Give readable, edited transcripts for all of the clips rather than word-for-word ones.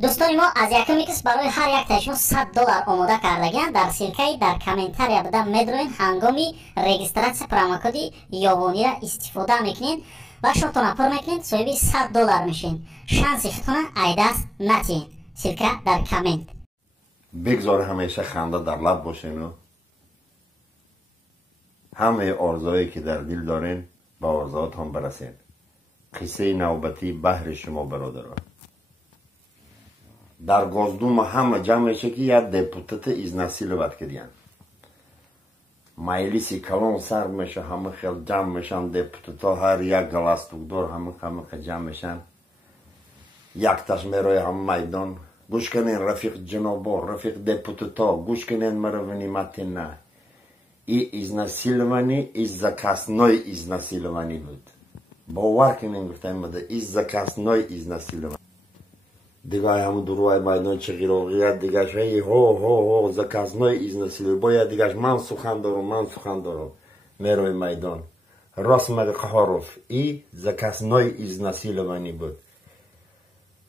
دوستان ما از یکمی کس برای هر یک تایشون $100 آماده کردگیان در سیرکای در کامنتاری بده میدروین هنگامی رجیستراسیون پروموکودی یابانی را استفاده میکنین و شما پر میکنین صاحب $100 میشین. شانسی خودتون ایدست نتین. سیرکا در کامنت. بگذار همیشه خنده در لب باشین و همه آرزوهایی که در دل دارین با آرزوهاتون برسین. قصه نوبتی بهر شما برادران. در گازدوم همه جمع میشه که یک دپوتات از نسل بد کردین. مجلس کلان سر میشه، همه خیلی جمع میشن، دپوتات هر یک گلاستوکدار همه جمع میشن. یک تاش میروی هم میدان. گوش کنین رفیق جنابا، رفیق دپوتاتا، گوش کنین مرا ونیمتی نه. ای از نسل منی، از زکاسنوی از نسل منی بود. باور کنین گفتم مده، از زکاسنوی از نسل منی. دیگه همون دروای میدان چغیراقیت دیگه شایی هو زکاسنوی از نسل باید دیگه من سخن دارم میروی میدان. راست مگه قهاروف، ای زکاسنوی از نسل منی بود.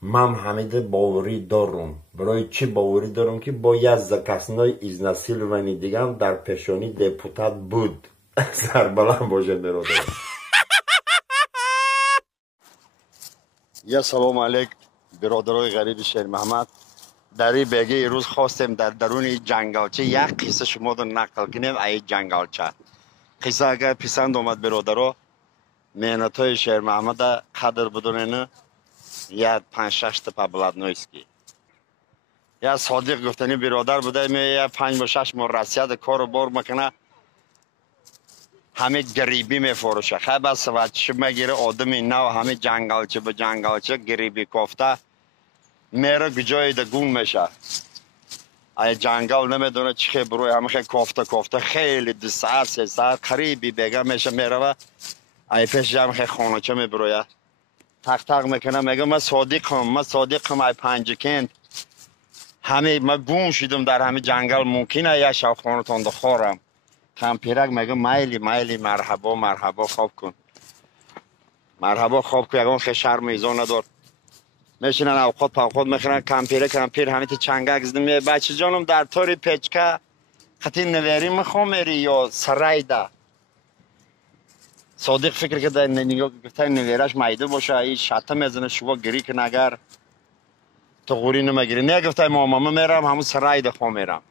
من حمید باوری دارم. برای چی باوری دارم که باید زکاسنوی از نسل منی دیگه در پیشانی دپوتات بود. سربلند باشه برادر. یا سلام علیک برادرای غریب شیر محمد. در این بیگه ایروز خواستیم در درون جنگلچه یک قصه شما رو نقل کنیم. ای جنگلچه قصه اگر پسند آمد برادرها مهنت های شیر محمد قدر بدونین. یا 5-6 تا بلد نویسکی یا صادق گفتنی برادر بوده یا 5-6 ماه رسیت کار بار میکنه همه گریبی میفروشه. خیلی بس وچه میگیره آدمی نو همه جنگلچه به جنگلچه گریبی کافته میره گجای دگون میشه. ای جنگل نمیدونه چی خیلی بروی همه خیلی کافته خیلی 2 ساعت 3 ساعت قریبی بیگه میشه میره و ای پیش جمع خیلی خانه چه میبرویه تق میکنه میگه من صادقم ای پنجکند همه من گم شدم در همه جنگل ممکنه یا شب خانتان دخورم. کمپیرک میگه میلی مرحبا خواب کن یکم خیلی شرم ایزان ندار میشینن اوقات میخورن. کمپیر همه تی چنگک زده میگه بچه جانم در طور پیچکه خطی نویری میخوام میری یا سرایده. صادق فکر که در نگاه گفتن نویرش مایده باشه ای شطه میزنه شما گری که نگر تو غوری نمگیری. نه گفتن ماما میرم همون سرای دخوا میرم.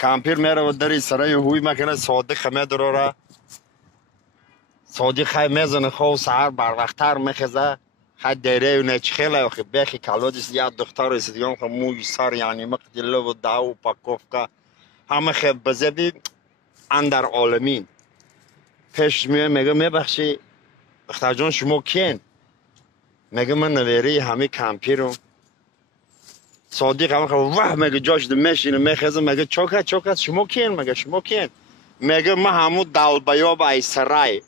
کمپیر میره و دری سرای هوی میکنه. صادق خمه دروره صادق خیلی میزنه خواه سهر بر وقتر میخزه خیلی دیره و نچخیله و خیلی بخی کلادیست یا دختر رسیدیان خیلی موی سر یعنی مقدله و دعو و پاکوفکه همه خیلی بزدی اندر عالمین. پیش میگه میبخشی دختر جان شما کین؟ میگه من نویری همه کمپیرم. صادق همه واه میگه جاش ده میشینه میخزه میگه چوکت شما کین؟ میگه من همون دلبیاب ای سرای